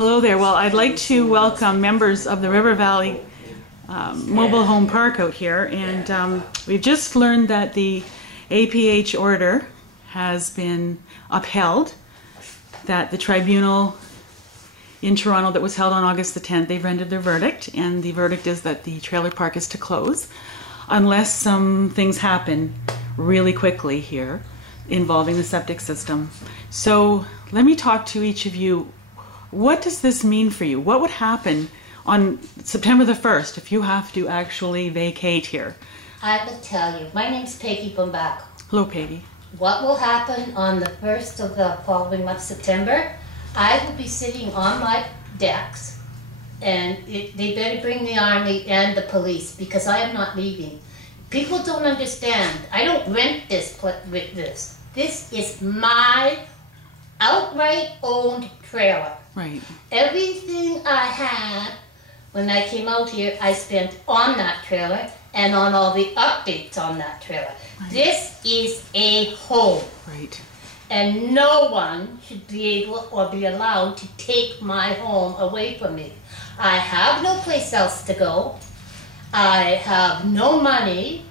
Hello there. Well, I'd like to welcome members of the River Valley Mobile Home Park out here, and we've just learned that the APH order has been upheld, that the tribunal in Toronto that was held on August the 10th, they've rendered their verdict, and the verdict is that the trailer park is to close unless some things happen really quickly here involving the septic system. So let me talk to each of you. What does this mean for you? What would happen on September the 1st if you have to actually vacate here? I will tell you. My name's Peggy Bumbach. Hello, Peggy. What will happen on the 1st of the following month, September? I will be sitting on my decks, and they better bring the army and the police, because I am not leaving. People don't understand. I don't rent this with this. This is my outright owned trailer. Right. Everything I had when I came out here, I spent on that trailer and on all the updates on that trailer. Right. This is a home. Right. And no one should be able or be allowed to take my home away from me. I have no place else to go. I have no money,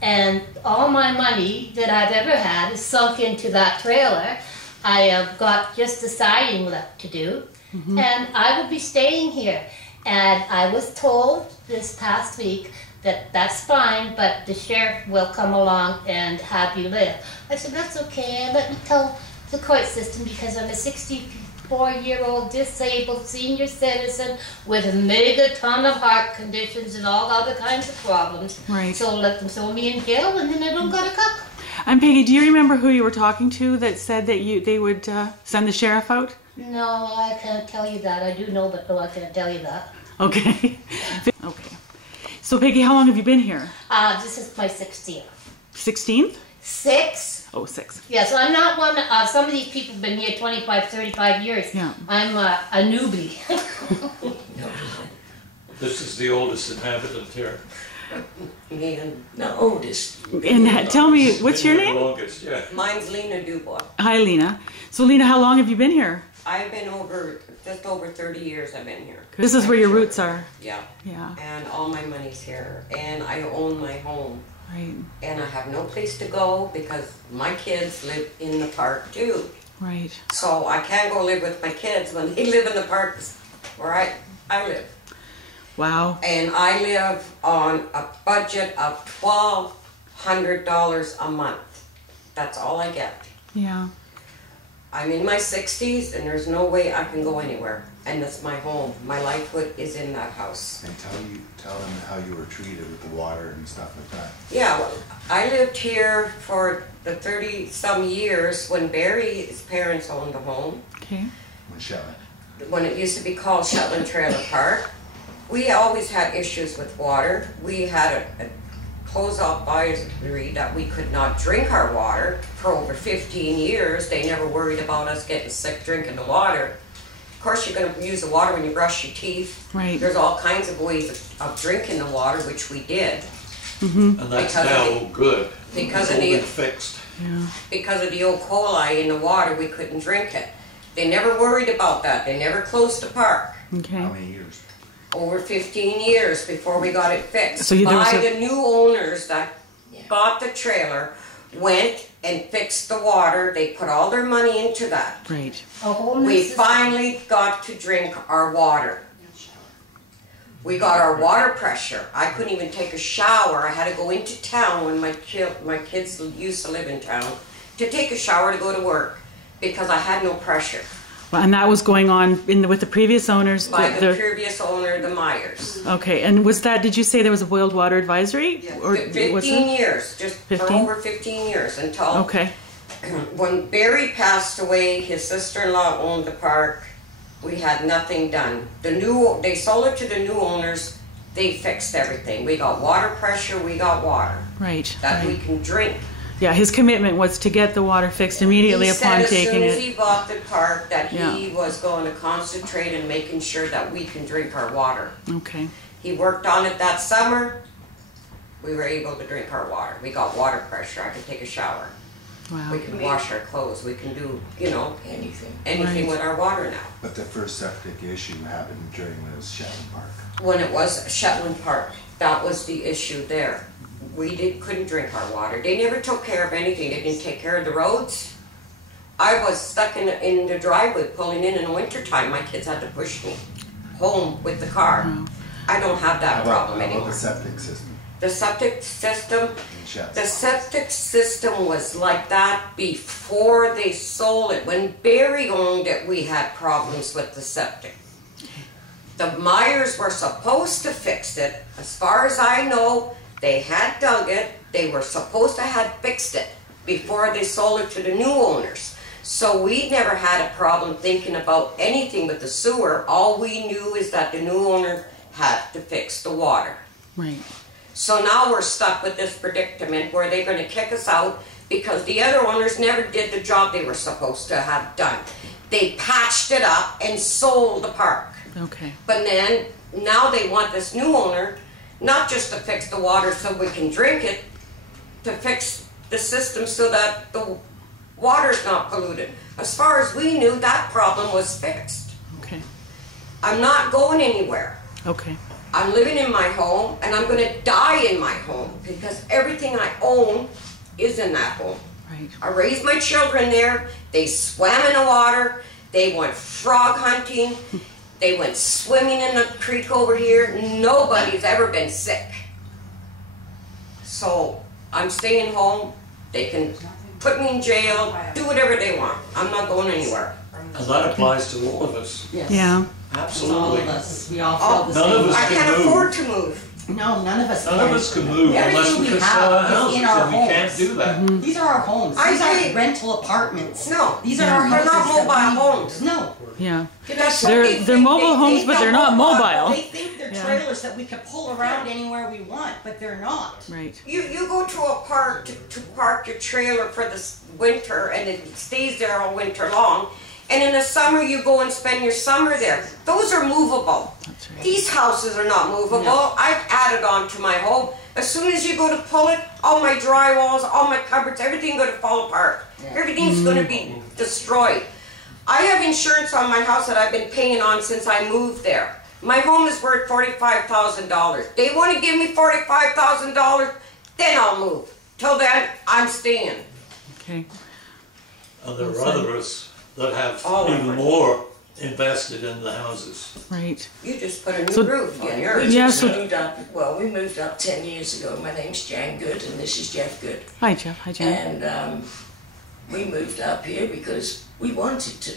and all my money that I've ever had is sunk into that trailer. I have got just the siding left to do, and I will be staying here. And I was told this past week that that's fine, but the sheriff will come along and have you live. I said, that's okay, let me tell the court system, because I'm a 64-year-old disabled senior citizen with a mega ton of heart conditions and all other kinds of problems. Right. So let them throw me in jail, and then I don't got to cook. And Peggy, do you remember who you were talking to that said that they would send the sheriff out? No, I can't tell you that. I do know, but no, I can't tell you that. Okay. Okay. So Peggy, how long have you been here? This is my 16th. 16th? 6. Oh, 6. Yeah, so I'm not one, some of these people have been here 25, 35 years. Yeah. I'm a newbie. This is the oldest inhabitant here. And the oldest. And tell me, what's your Been here name? the longest, yeah. Mine's Lena Dubois. Hi, Lena. So Lena, how long have you been here? I've been just over 30 years I've been here. This is where your roots are. Yeah. Yeah. And all my money's here. And I own my home. Right. And I have no place to go because my kids live in the park too. Right. So I can't go live with my kids when they live in the park where I live. Wow. And I live on a budget of $1,200 a month. That's all I get. Yeah. I'm in my 60s and there's no way I can go anywhere. And that's my home. My livelihood is in that house. And tell them how you were treated with the water and stuff like that. Yeah, well, I lived here for the 30-some years when Barry's parents owned the home. Okay. When it used to be called Shetland Trailer Park. We always had issues with water. We had a close-off advisory that we could not drink our water for over 15 years. They never worried about us getting sick drinking the water. Of course, you're going to use the water when you brush your teeth. Right. There's all kinds of ways of drinking the water, which we did. Mm-hmm. And that's now good. Because it's of all the been fixed. Yeah. Because of the E. coli in the water, we couldn't drink it. They never worried about that. They never closed the park. Okay. How many years? Over 15 years before we got it fixed. So there was By the new owners that bought the trailer, went and fixed the water. They put all their money into that. Right. A whole new We system. finally got to drink our water. We got our water pressure. I couldn't even take a shower. I had to go into town when my kids used to live in town to take a shower to go to work because I had no pressure. Well, and that was going on with the previous owners? By the previous owner, the Myers. Okay, and was that, did you say there was a boiled water advisory? Yeah. Or 15 was it? years, just 15? for over 15 years until Okay. when Barry passed away, his sister-in-law owned the park. We had nothing done. They sold it to the new owners. They fixed everything. We got water pressure, we got water Right. that Right. we can drink. Yeah, his commitment was to get the water fixed immediately upon taking He said as soon as it. he bought the park that Yeah. he was going to concentrate on making sure that we can drink our water. Okay. He worked on it that summer. We were able to drink our water. We got water pressure. I could take a shower. Wow. We can wash our clothes, we can do, you know, Anything. anything Right. with our water now. But the first septic issue happened during when it was Shetland Park. When it was Shetland Park, that was the issue there. Couldn't drink our water. They never took care of anything. They didn't take care of the roads. I was stuck in the driveway pulling in the wintertime. My kids had to push me home with the car. Wow. I don't have that problem How about anymore. the septic system The septic system, in Shetland? the septic system was like that before they sold it. When Barry owned it, we had problems with the septic. The Myers were supposed to fix it. As far as I know, they had dug it. They were supposed to have fixed it before they sold it to the new owners. So we never had a problem thinking about anything with the sewer. All we knew is that the new owner had to fix the water. Right. So now we're stuck with this predicament where they're going to kick us out because the other owners never did the job they were supposed to have done. They patched it up and sold the park. Okay. But then, now they want this new owner, not just to fix the water so we can drink it, to fix the system so that the water's not polluted. As far as we knew, that problem was fixed. Okay. I'm not going anywhere. Okay. I'm living in my home, and I'm gonna die in my home, because everything I own is in that home. Right. I raised my children there, they swam in the water, they went frog hunting, they went swimming in the creek over here. Nobody's ever been sick. So I'm staying home. They can put me in jail, do whatever they want. I'm not going anywhere. And that applies to all of us. Yes. Yeah. All Absolutely. of us. We all feel the None same. of us I can can't move. afford to move. No, none of us None can. of us can move unless Everything we we can have sell our is houses, in our and we can't homes. do that. These are our homes. I These aren't think- rental apartments. No. These are our They're houses. not mobile that we- homes. No. Yeah. That's what They're they think. mobile They homes, think but they're they're not mobile. They think they're Yeah. trailers that we could pull around anywhere we want, but they're not. Right. You go to a park to park your trailer for the winter, and it stays there all winter long. And in the summer, you go and spend your summer there. Those are movable. That's right. These houses are not movable. No. I've added on to my home. As soon as you go to pull it, all my drywalls, all my cupboards, everything going to fall apart. Everything's going to be destroyed. I have insurance on my house that I've been paying on since I moved there. My home is worth $45,000. They want to give me $45,000, then I'll move. Till then, I'm staying. Okay. And there are others that have Oh, even my. more invested in the houses. Right. You just put a new So- roof on We yours. Yeah, just so- moved up. Well, we moved up 10 years ago. My name's Jan Good, and this is Jeff Good. Hi, Jeff. Hi, Jen. And we moved up here because we wanted to.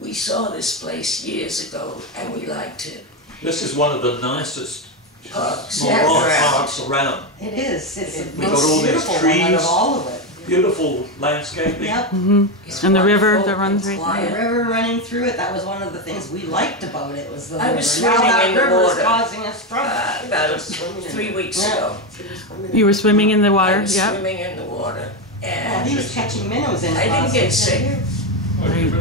We saw this place years ago, and we liked it. This is one of the nicest Parks. small Yes. parks around. It is. It's the We've got all most these beautiful one out trees. of all of it. Beautiful landscaping. Yep. It's And the river wonderful, that runs it's right quiet. there. The river running through it, that was one of the things we liked about it, was the river. I was Now swimming that in the river is water. causing us trouble. About 3 weeks Yeah. ago. You were swimming in the I water. was Yeah. swimming in the water, Well, and he was catching minnows in I didn't get sick. Right.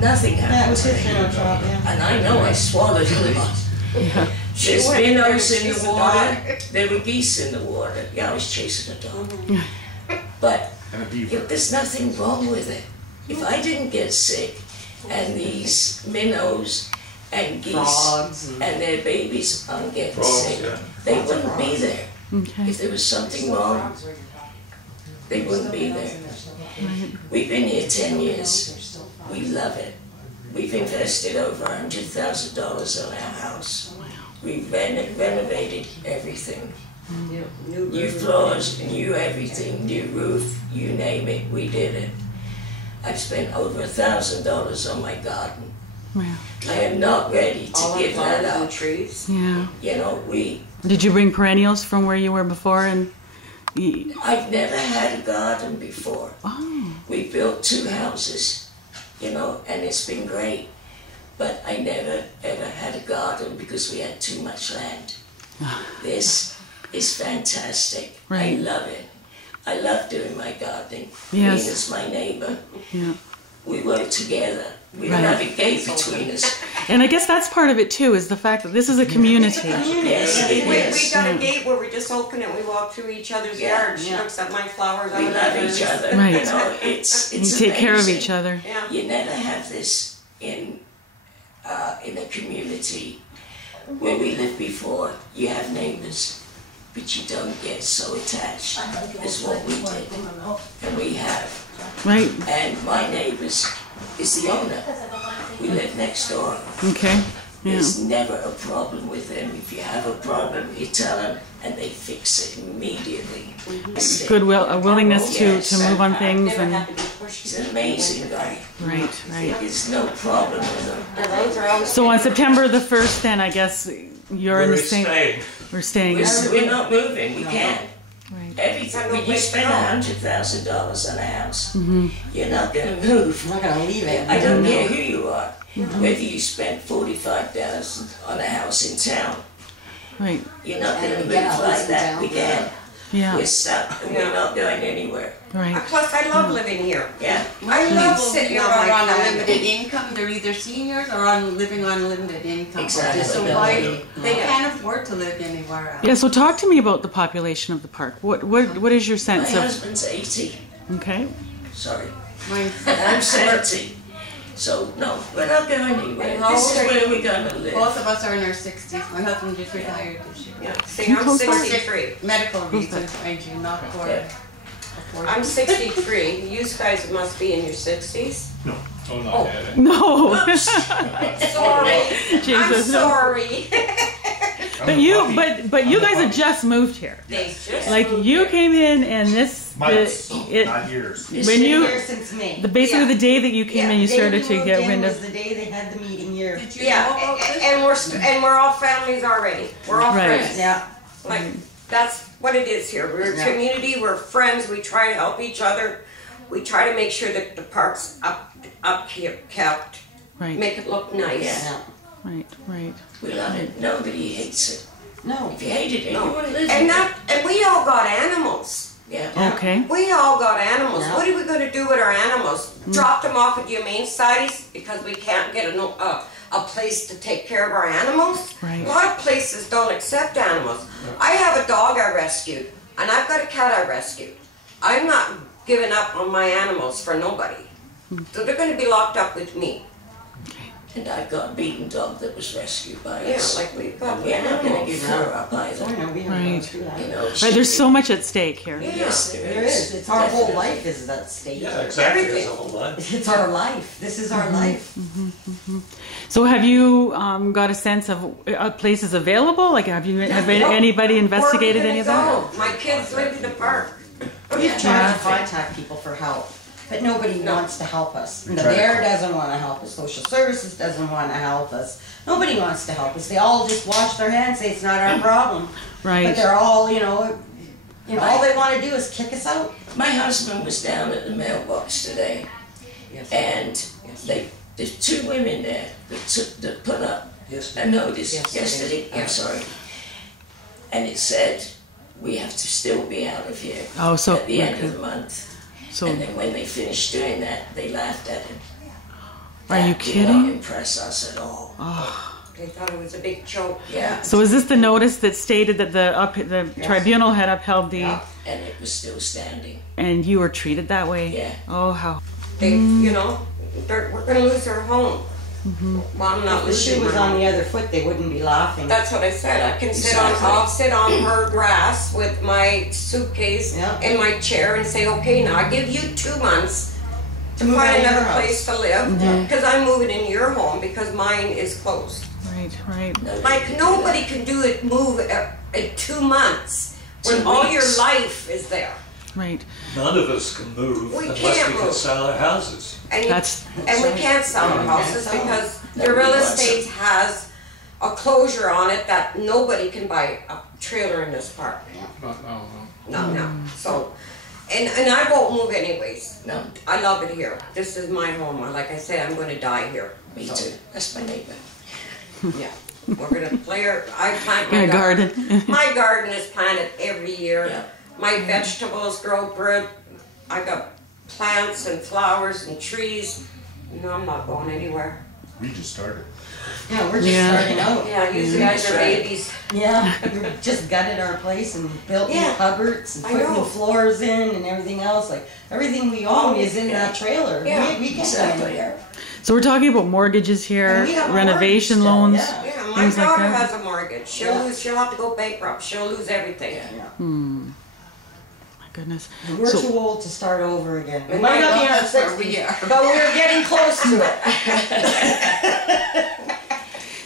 Nothing Yeah, it happened was to his me. minnow trap, yeah. And I know I swallowed a lot. Yeah. There's went there minnows to in chase the a water. dog. There were geese in the water. Yeah, I was chasing a dog. But And a beaver. if there's nothing wrong with it. If I didn't get sick, and these minnows and geese Frogs and their babies aren't getting Frogs, sick, yeah. they wouldn't be there. Okay. If there was something wrong, they wouldn't be there. We've been here 10 years. We love it. We've invested over $100,000 on our house. We've renovated everything. New floors, new everything, new roof, you name it, we did it. I've spent over $1,000 on my garden. Wow. I am not ready to All our give that flowers and up. trees. Yeah. You know, Did you bring perennials from where you were before? And I've never had a garden before. oh, We built 2 houses, you know, and it's been great. But I never ever had a garden because we had too much land. This is fantastic. Right. I love it. I love doing my gardening. Yes. Nina's my neighbor. yeah. We work together. We don't Right. have a gate between us. And I guess that's part of it too, is the fact that this is a community. Yes, it We is. got a gate where we just open it, we walk through each other's yard. She looks at my flowers. We love each other. Right. You know, it's You take care of amazing. each other. Yeah. You never have this in a community where we lived before. You have neighbors, but you don't get so attached as what we did, and we have. Right. And my neighbors is the owner. We live next door. Okay. Yeah. There's never a problem with them. If you have a problem, you tell them, and they fix it immediately. Goodwill, a willingness Yes. to move on things, Never and have to be pushed. He's an amazing guy. right, right. There's no problem with him. Those are always So on September the 1st, then I guess you're in We're the same. staying. We're staying. We're not moving. We can't. Right. Everything. When you spend $100,000 on a house, Mm-hmm. you're not going to move. I'm not gonna leave it. I don't care who you are. Whether you spend $45,000 on a house in town, Right. you're not going to move Yeah, like listen that. down. We can't. Yeah. We're stuck, and we're not going anywhere. Right. Plus, I love living here. Yeah. I love People sitting here on are my on a patio. limited income. They're either seniors or on living on limited income. Exactly. So why they Yeah. can't afford to live anywhere else. Yeah. So talk to me about the population of the park. What is your My sense of? husband's 80. Okay. Sorry. Mine's And I'm 70. So, no, we're not going anywhere. And how This is old are where we're going to live. both of us are in our 60s. My husband just retired this year. Yeah. See, You I'm close by? 63. Medical reasons, mind you, not for Yeah. I'm 63. You guys must be in your 60s. Oh, not Oh. yet. No. Sorry. I'm Jesus. No. sorry. But you guys have just moved here. They just Like moved you here. came in and this Months, it not years. when you here since May. basically Yeah. the day that you came in you The day started we to moved get in wind was of. the day they had the meeting here. Did you Yeah, know about this? and we're all families already. We're all Right. friends. Yeah. Like that's what it is here. We're a Yeah. community. We're friends. We try to help each other. We try to make sure that the park's kept. Right. Make it look nice. Yeah. Right. Right. We love it. Nobody hates it. No. If you hated it, No. you wouldn't live And here. and we all got animals. Yeah. Okay. We all got animals. Yeah. What are we going to do with our animals? Drop them off at the humane societies because we can't get a place to take care of our animals? Right. A lot of places don't accept animals. I have a dog I rescued, and I've got a cat I rescued. I'm not giving up on my animals for nobody. So they're going to be locked up with me. And I've got a beaten dog that was rescued by Yeah, us. like we've got We're not going to give animals. her up either. Oh, no, we Right. don't do that. You know, Right. There's so much at stake here. Yes, There is. It's our whole life is at stake. Yeah, exactly. Everything. It's a whole lot. It's our life. This is our life. So have you got a sense of places available? Like have anybody investigated any of that? Where are we gonna go? My kids live in the park. We've tried to contact people for help, but nobody wants to help us. The mayor doesn't want to help us. Social services doesn't want to help us. Nobody wants to help us. They all just wash their hands, say it's not our problem. But Right. they're all, all they want to do is kick us out. My husband was down at the mailbox today, and there's two women there that put up a notice yesterday. I'm sorry, and it said we have to still be out of here Oh, so at the end okay. of the month. So And then when they finished doing that, they laughed at him. are you That did kidding? not impress us at all. They thought it was a big joke. Yeah, So is this the notice that stated that the tribunal had upheld the and it was still standing. and you were treated that way? Yeah. Oh how They, we're going to lose our home. Well, I'm not If the shoe losing was my on home. the other foot, they wouldn't be laughing. That's what I said. I can Exactly. I'll sit on her grass with my suitcase Yeah. in my chair and say, okay, now I give you 2 months to move out find of your another house. place to live because I'm moving in your home because mine is closed. right. Like nobody can move in 2 months when 2 all your weeks. life is there. Right. None of us can move We unless can't we can move. sell our houses. And, That's we can't sell our houses because the Nobody real wants estate has a closure on it that nobody can buy a trailer in this park. No. So, and I won't move anyways. No, I love it here. This is my home. Like I said, I'm going to die here. me too. That's my neighbor. Yeah. We're going to I plant in my a garden. My garden is planted every year. Yeah. My vegetables grow good. I got plants and flowers and trees. No, I'm not going anywhere. We just started. Yeah, we're just starting out. Yeah, you guys are babies. Yeah, we just gutted our place and built new cupboards and I put know. new floors in and everything else. Like everything we own is in that trailer. Yeah, we can't exactly. go anywhere. So we're talking about mortgages here, And we have a renovation mortgage loans. still, Yeah, my Things like daughter that. has a mortgage. She'll have to go bankrupt. She'll lose everything. My goodness. And we're So- too old to start over again. We And might not be in our that's where we 60s, are. but we're getting close to it.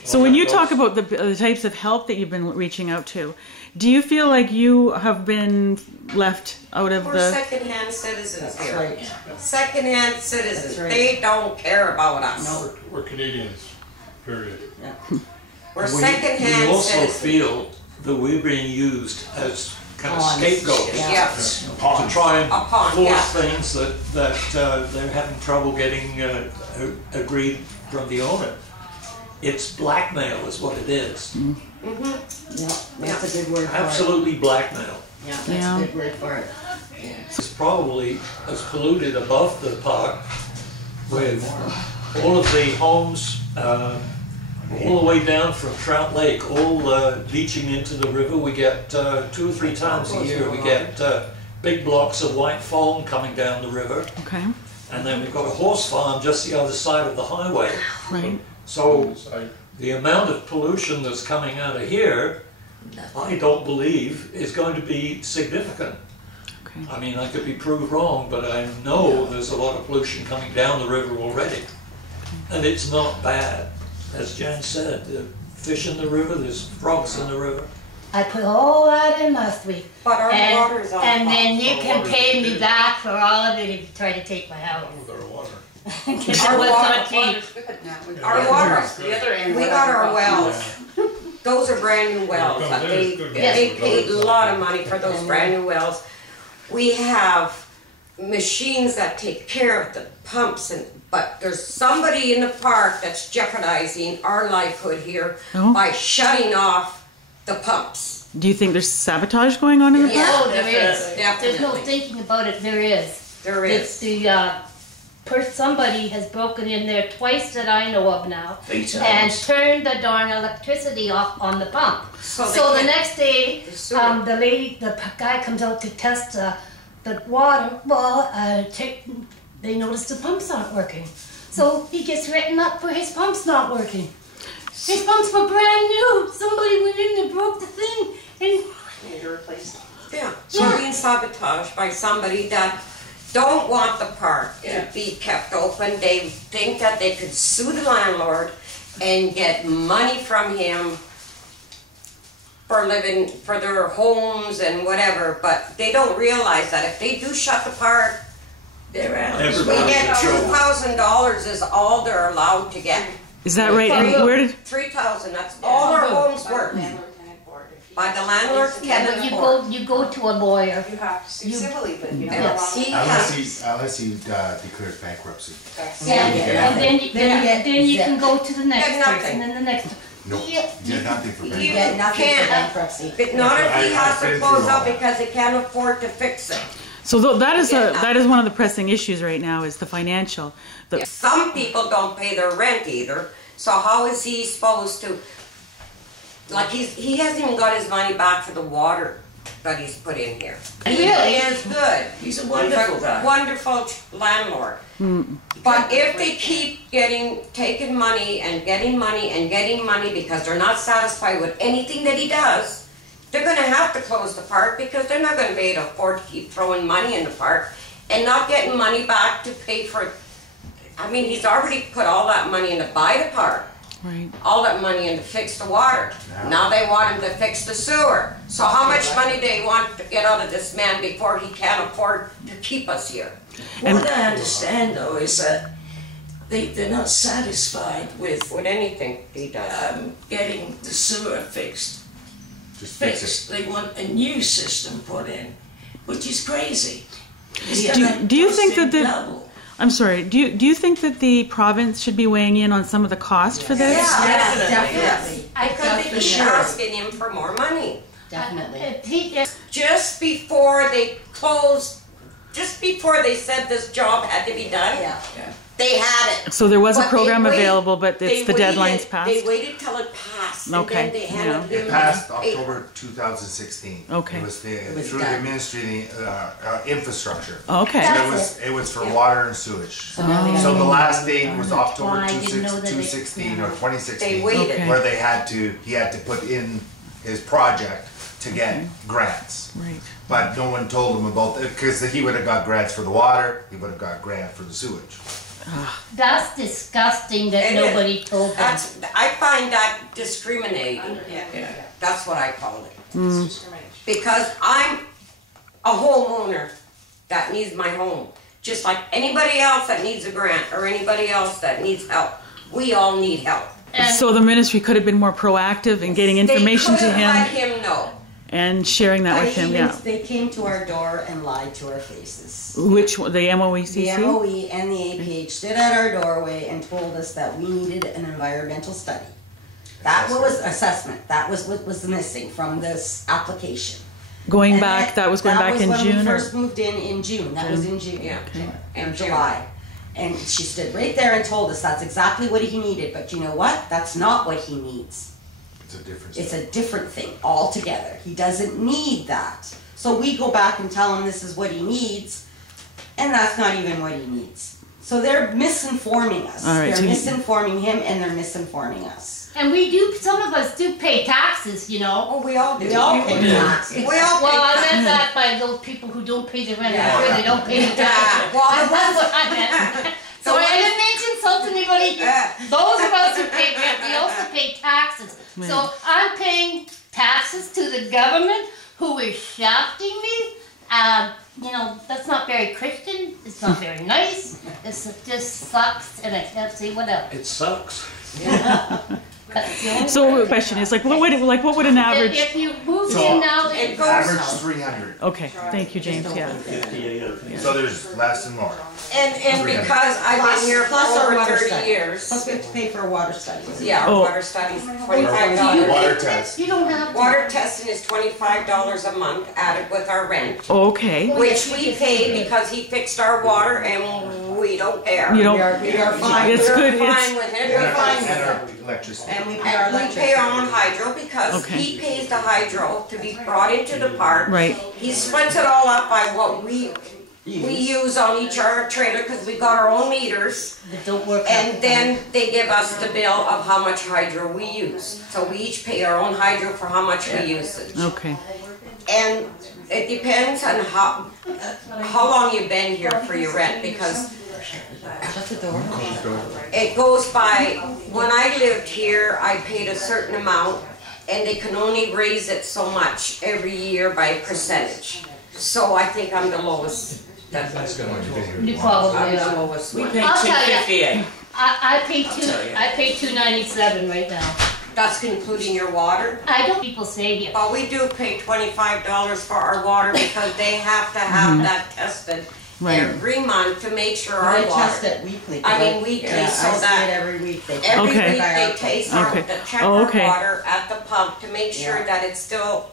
So when you talk about the types of help that you've been reaching out to, do you feel like you have been left out of We're the... second-hand citizens That's here. right. Second-hand citizens. That's right. They don't care about us. No. We're Canadians, period. We're We second-hand also citizens. feel that we're being used as kind of Pawns. scapegoats Yeah. to try and A pawn, force yeah. things that they're having trouble getting agreed from the owner. It's blackmail is what it is. Yeah, that's a good word for Absolutely blackmail. it. Yeah, that's Yeah. a good word for it. It's probably as polluted above the park with all of the homes all the way down from Trout Lake, all leaching into the river. We get 2 or 3 times a year, we get big blocks of white foam coming down the river. Okay, And then we've got a horse farm just the other side of the highway. right. So the amount of pollution that's coming out of here, I don't believe is going to be significant. Okay. I mean, I could be proved wrong, but I know there's a lot of pollution coming down the river already. And it's not bad. As Jan said, the fish in the river, there's frogs in the river. I put all that in last week. But our water's on And top. then you can pay me back for all of it if you try to take my house. With our water. Because it was not cheap. Our water, The other end. we got our wells. Those are brand new wells. They paid a lot of money for those brand new wells. We have machines that take care of the pumps, but there's somebody in the park that's jeopardizing our livelihood here Oh. by shutting off the pumps. Do you think there's sabotage going on in the park? Oh, there is. Definitely. There's no thinking about it, there is. There It's is. the, somebody has broken in there twice that I know of now. 3 And times. turned the darn electricity off on the pump. So they So the can't- next day, the sewer. the guy comes out to test the water. Well, they notice the pumps aren't working. So he gets written up for his pumps not working. His pumps were brand new. Somebody went in and broke the thing. And Yeah, so being sabotaged by somebody that don't want the park to be kept open. They think that they could sue the landlord and get money from him for living, for their homes and whatever, but they don't realize that if they do shut the park, They're out. we Everybody get in trouble. $2,000 is all they're allowed to get. Is that right? And where did... 3,000, that's all our homes worth. By the landlord's yeah, but tenant board. you go to a lawyer. You have to sue You- civilly, but you Yes. He Unless he declares bankruptcy. And then you can go to the next Get nothing. person and the next. No, Yeah. you get nothing for You bankruptcy. Get nothing can't. for bankruptcy. But not if he has I've to been close through up all that. because he can't afford to fix it. So that is one of the pressing issues right now is the financial. Some people don't pay their rent either, so how is he supposed to, like he hasn't even got his money back for the water that he's put in here. He is good. He's a wonderful guy. Wonderful landlord. But if they keep taking money and getting money and getting money because they're not satisfied with anything that he does, they're gonna have to close the park because they're not gonna be able to afford to keep throwing money in the park and not getting money back to pay for, I mean, he's already put all that money in to buy the park. Right. All that money in to fix the water. Now they want him to fix the sewer. So how much money do they want to get out of this man before he can't afford to keep us here? What I understand though is that they're not satisfied with With anything he does. getting the sewer fixed. Just fix it. Fixed. They want a new system put in, which is crazy. Do you think that the... Double. I'm sorry, do you think that the province should be weighing in on some of the cost for this? Definitely. Because they keep asking him for more money. Definitely. Just before they closed, just before they said this job had to be done, Yeah. They had it. So there was a But program they waited- available, but they it's the waited- deadline's passed? They waited till it passed, and Okay, then they handed yeah. them It passed the paper. October 2016. Okay. It was was through done. the ministry, infrastructure. Okay. That's It was for water and sewage. now they gotta So the do last date was October Why, I didn't know that they- 2016 or yeah. 2016. They waited. Okay. Where he had to put in his project to get grants. Right. But no one told him about, because he would have got grants for the water, he would have got grant for the sewage. That's disgusting that It is. nobody told them. I find that discriminating. That's what I call it. Because I'm a homeowner that needs my home. Just like anybody else that needs a grant or anybody else that needs help. We all need help. And So the ministry could have been more proactive in getting information to They could have him let him know. and sharing that with him, yeah. They came to our door and lied to our faces. Which, the The MOECC? MOE and the APH stood at our doorway and told us that we needed an environmental study. That was assessment, that was what was missing from this application. Going And back, that was going back in That was June? when we or- first moved in June, that was in June. Yeah. In July. And she stood right there and told us that's exactly what he needed, but you know what? That's not what he needs. It's a difference. It's a different thing altogether. He doesn't need that. So we go back and tell him this is what he needs, and that's not even what he needs. So they're misinforming us. All right, so They're you- misinforming him and they're misinforming us. and we do, some of us do pay taxes, you know. Oh, we all do. We all pay taxes. We all Well, I pay meant taxes. that by those people who don't pay the rent, Yeah. or they don't pay the Yeah. taxes. Well, the That's ones- what I meant. So The I ones- didn't mean to insult anybody. Yeah. Those of us who pay rent, we also pay taxes. So I'm paying taxes to the government who is shafting me. You know, that's not very Christian. It's not very nice. It just sucks, and I can't say what else. It sucks. That's the only So the word. question is, what would an average? If you moved So, in now, it goes- Average 300. Okay, thank you, James, yeah. 58, I think. So there's less and more. And because I've been here for Plus our over water 30 study. years. Plus we have to pay for a water study. Yeah, Oh. water studies, do you $25. Water pay for test. this? You don't have to. Water testing is $25 a month added with our rent, Okay, which we pay because he fixed our water and we don't care. you We don't, are fine. It's We're good, fine it's- with it. We're because- fine. And our electricity. And we pay our And we electric. pay our own hydro because Okay. he pays the hydro to be brought into the park. Right. He splits it all up by what we use on each our trailer because we got our own meters. That don't work. And then they give us the bill of how much hydro we use. So we each pay our own hydro for how much we use it. okay. And it depends on how long you've been here for your rent because Shut the door. it goes by, when I lived here, I paid a certain amount and they can only raise it so much every year by a percentage. So I think I'm the lowest. You probably I'm the are. lowest We one. pay I'll tell ya. $258. I pay tell you. I pay $297 right now. That's including your water. I don't people say here. Well, we do pay $25 for our water because they have to have that tested Right. every month to make sure our They test water. it weekly. I mean, weekly, Yeah, so I see that it every week. They Every Okay. week they taste our, Okay. to check Oh, our okay. water at the pump to make sure Yeah. that it's still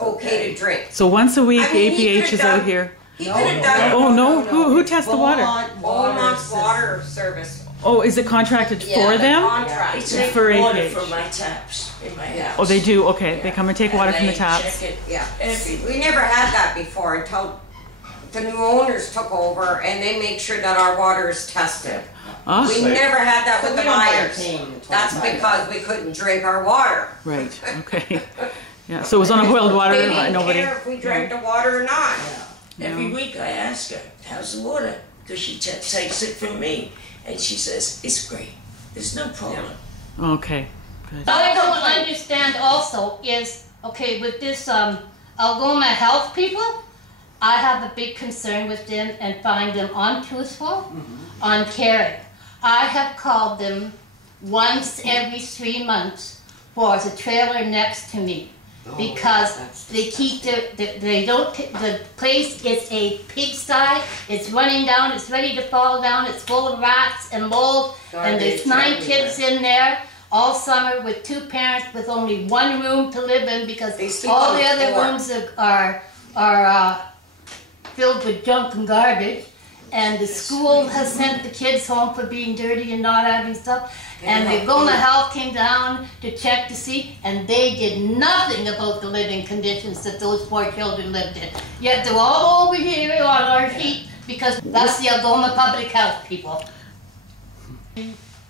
okay to drink. So once a week, I mean, he APH is could've out done- here. He could have done. Oh, no, who tests the water? Beaumont's water service. Oh, is it contracted Yeah, for the them? contract. They take For water APH. from my taps in my house. Oh, they do, okay, they come and take water from the And they taps. check it Yeah, every we never had that before until the new owners took over and they make sure that our water is tested. Ah, We never had that So with we the don't mind buyers. paying the That's $25. because we couldn't drink our water. right, okay. Yeah, so it was on a boiled water, They didn't nobody. care if we drank the water or not. Every week I ask her, how's the water? Because she takes it from me. And she says, it's great. There's no problem. Okay, good. What I don't understand also is, okay, with this Algoma Health people, I have a big concern with them and find them untruthful, uncaring. I have called them once every 3 months for the trailer next to me. Because they keep they don't, the place is a pigsty, it's running down, it's ready to fall down, it's full of rats and mold, and there's 9 kids in there all summer with 2 parents with only 1 room to live in because They sleep all on the the other floor. rooms are filled with junk and garbage. and the school has sent the kids home for being dirty and not having stuff. And the Gona Health came down to check to see, and they did nothing about the living conditions that those poor children lived in. Yet they're all over here on our sheet because that's the Algoma Public Health people.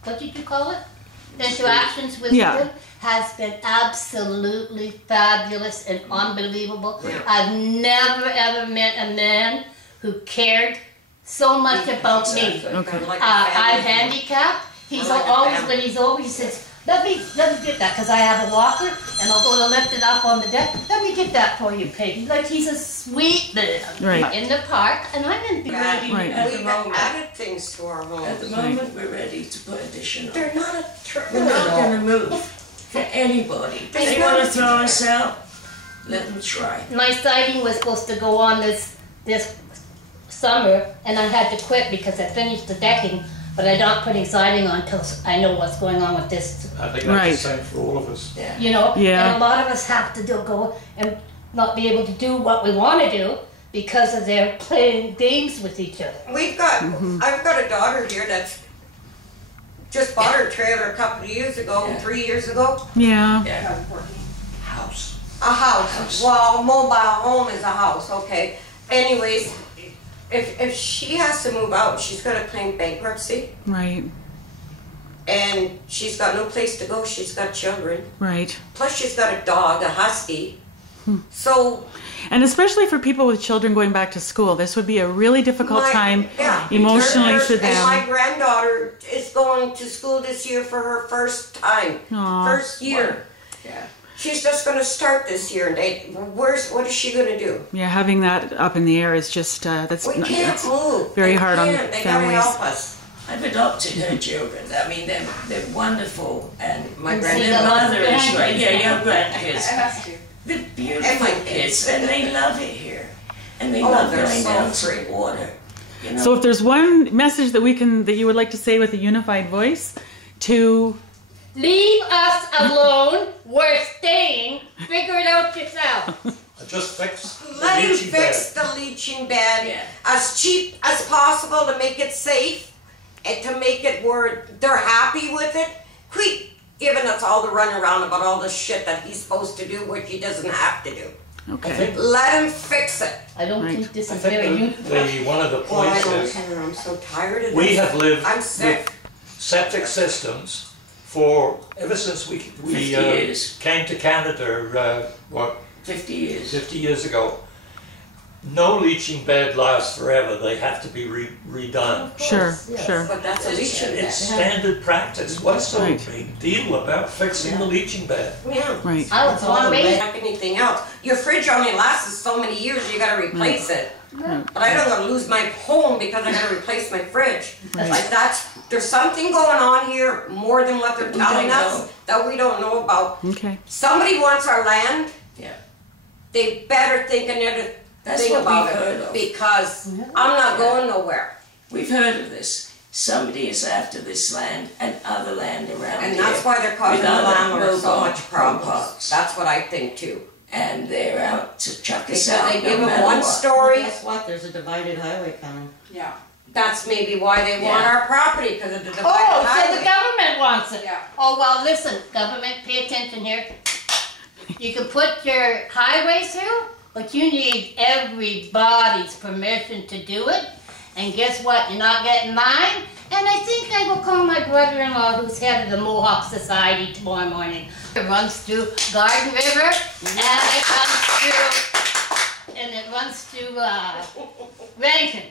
What did you call it? Interactions with them has been absolutely fabulous and unbelievable. I've never ever met a man who cared so much about me. I'm handicapped. He's always, when he's over, he says, let me get that, because I have a walker, and I'll go to lift it up on the deck. Let me get that for you, Peggy. Like, he's a sweet man. In the park, and I'm in the Ready at the We've moment. added things to our homes. At the moment, we're ready to put additional. They're not We're not going to move for anybody. If they want to throw us out, let them try. My siding was supposed to go on this summer, and I had to quit because I finished the decking, but I'm not putting siding on until I know what's going on with this. I think that's the same for all of us. Yeah. You know, Yeah. and a lot of us have to go and not be able to do what we want to do because of their playing games with each other. We've got, I've got a daughter here that's just bought her trailer a couple of years ago, 3 years ago. Yeah. House. A house. Well, a mobile home is a house, okay. Anyways, if she has to move out, she's gonna claim bankruptcy, Right. and she's got no place to go, she's got children. Right. Plus she's got a dog, a husky. So And especially for people with children going back to school, this would be a really difficult time emotionally for them. And my granddaughter is going to school this year for her first time, Aw. first year. Yeah. She's just going to start this year, and what is she going to do? Yeah, having that up in the air is just that's We can't that's move. very They hard on can't. They gotta families. help us. I've adopted her children. I mean, they're wonderful, and My their grandkids. mother is right. Yeah, your grandkids. Has to. They're And beautiful my kids, and they love it here, and they Oh, love they're going so down to free. the water. You know? So if there's one message that you would like to say with a unified voice to Leave us alone. We're staying. Figure it out yourself. Just fix the Let him leaching fix bed. the leaching bed Yeah. as cheap as possible to make it safe and to make it where they're happy with it. Quit giving us all the runaround about all the shit that he's supposed to do, which he doesn't have to do. I okay. think, Let him fix it. I don't Right. think this I is very think useful. one of the Oh, I points don't is care. I'm so tired of this. we have lived I'm sick. with septic systems for ever since we 50 years. came to Canada, 50 years. 50 years ago. No leaching bed lasts forever. They have to be redone. Sure, yes. sure. But that's a leaching bed. It's standard practice. What's so Right. big deal about fixing the leaching bed? Yeah. Right. I was on raised. Like anything else. Your fridge only lasts so many years, you gotta replace it. But I don't wanna lose my home because I gotta replace my fridge. Like there's something going on here more than what they're We telling don't us know. that we don't know about. Okay. Somebody wants our land, Yeah. they better think another That's thing what about we've heard it. of. Because I'm not going nowhere. We've heard of this. Somebody is after this land and other land around And here. that's why they're causing with the other landlords so mobile much problems. parks. That's what I think too. And they're out to chuck us Because out. they no give them matter one what. story. Guess what? There's a divided highway coming. Yeah. That's maybe why they want Yeah. our property, because of the divided Oh, so highway. the government wants it. Yeah. Oh, well, listen, government, pay attention here. You can put your highways through, but you need everybody's permission to do it. And guess what? You're not getting mine. And I think I will call my brother-in-law, who's head of the Mohawk Society, tomorrow morning. It runs through Garden River, and it runs through Rankin.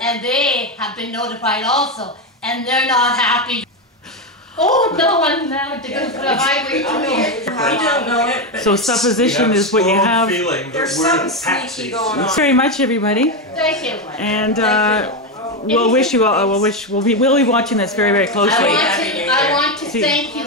And they have been notified also, and they're not happy. Oh, no, I'm mad to go to the highway too. We don't know it, but So it's- supposition is what you have. Feeling There's that we're something sneaky patsies. going on. Thanks very much, everybody, Thank you. and we'll wish you all. We'll be watching this very, very closely. I want to thank you